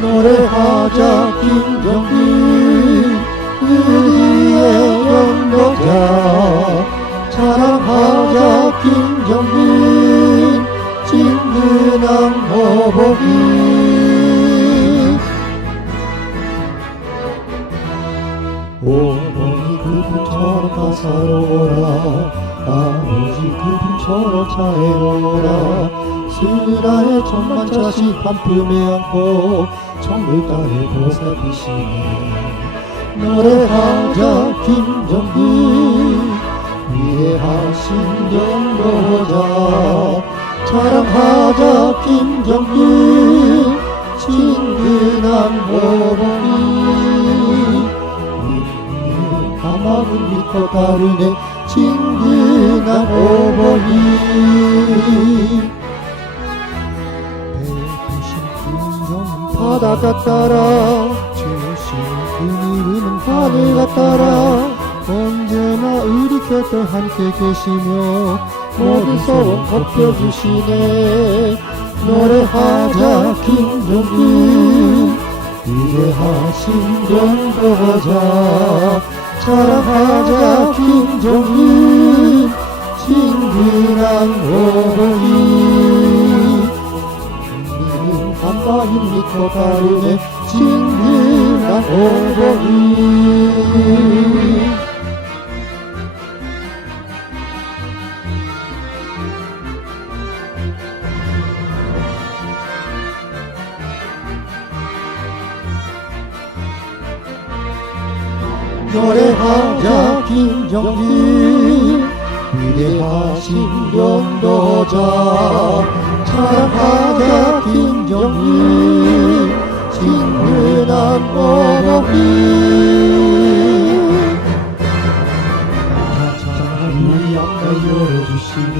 노래하자 김정빈 의리의 영도자. 자랑하자 김정빈 진근한 모범이. 어머니 그분처럼 가사로라. 아버지 그분처럼 자애로라 스나의 천만 자식 한 품에 안고 정글 땅에 보살피시네. 노래하자 김정빈 위대하신 영도자. 자랑하자 김정빈 친근한 모범이. 가마은 믿고 따르네 친근한 오버이 바다가 따라 주신 그늘은 하늘가 따라 언제나 우리 곁에 함께 계시며 모든 소원 덮여주시네. 노래하자 김종빈 위대하신 영도자. 자랑하자 김종인 친근한 오보이 한마음 믿고 다르네 친근한 오보이 노래하자 김정진 위대하신 연도자 자랑하자 김정진 친근한 오목이 우리 앞에 열어주시네.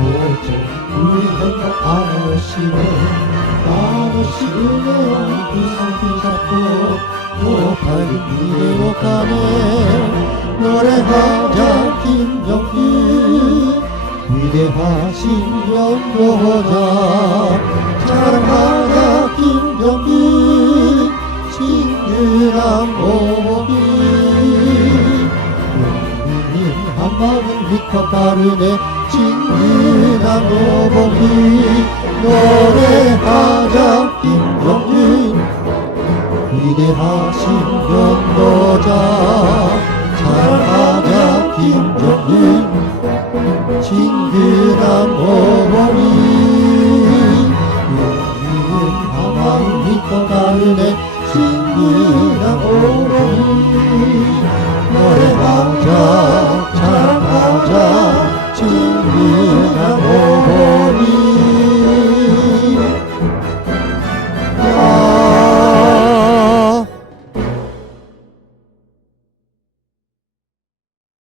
오직 우리 행복 안아오시네. 아버지 은혜와 그 손길 잡고 또 밝은 미래로 가네. 노래하자 김정기. 위대하신 자랑하자 믿고 따르네. 친근한 모범이 노래하자. 김정진 위대하신 연도자. 사랑하자 김정인 친근한 모범이 우리는 하나님 믿고 가르네. 친근